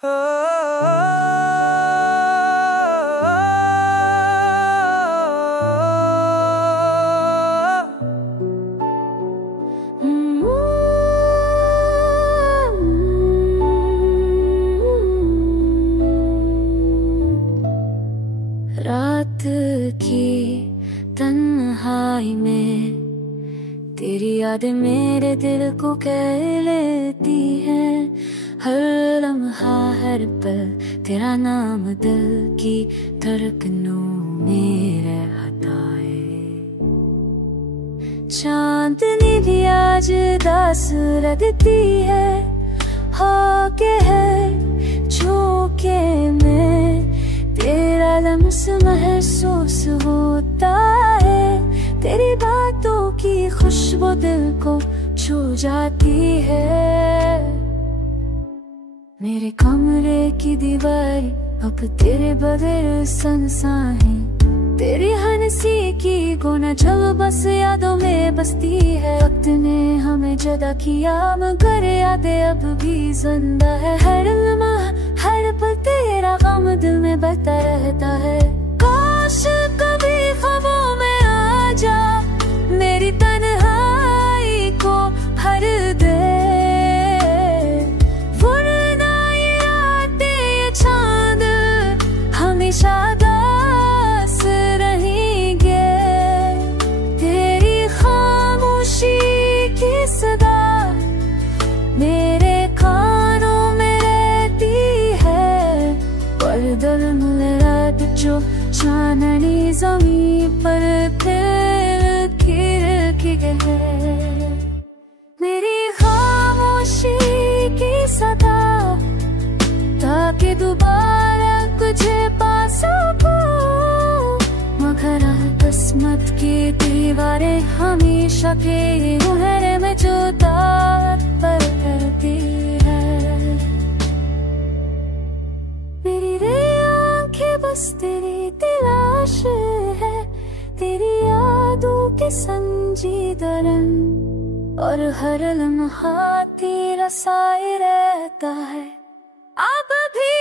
रात की तन्हाई में तेरी याद मेरे दिल को कह लेती है। हर लम्हा हर पल तेरा नाम दिल की धड़कनों में रहता है। चांदनी भी आज दास लगती है। हाँ के है झोंके में तेरा लम्स महसूस होता है। तेरी बातों की खुशबू दिल को छू जाती है। मेरे कमरे की दीवार अब तेरे बगैर सुनसान है। तेरी हंसी की गोना जब बस यादों में बसती है। वक्त ने हमें जुदा किया मगर यादें अब भी जिंदा है। हर लम्हा हर पल तेरा गम दिल में बहता रहता है। काश कभी ख्वाबों में आ जा मेरी तन्हाई को भर दे। वरना ये रातें ये चांद हमेशा दास रहेंगे। तेरी खामोशी की सदा मेरे कानों में रहती है। पर दिल में रात जो चांदनी ज़मीं पर फिर खिड़की है। मेरी खामोशी की सदा ताकि दोबारा तुझे पा सकूं। मगर किस्मत की दीवारें हमेशा के मुहरे में जुदा पर करती है। मेरी रे आंखें बस तेरी तलाश है। तेरी यादों के संजीदा रंग और हर लम्हा तेरा साए रहता है। अब भी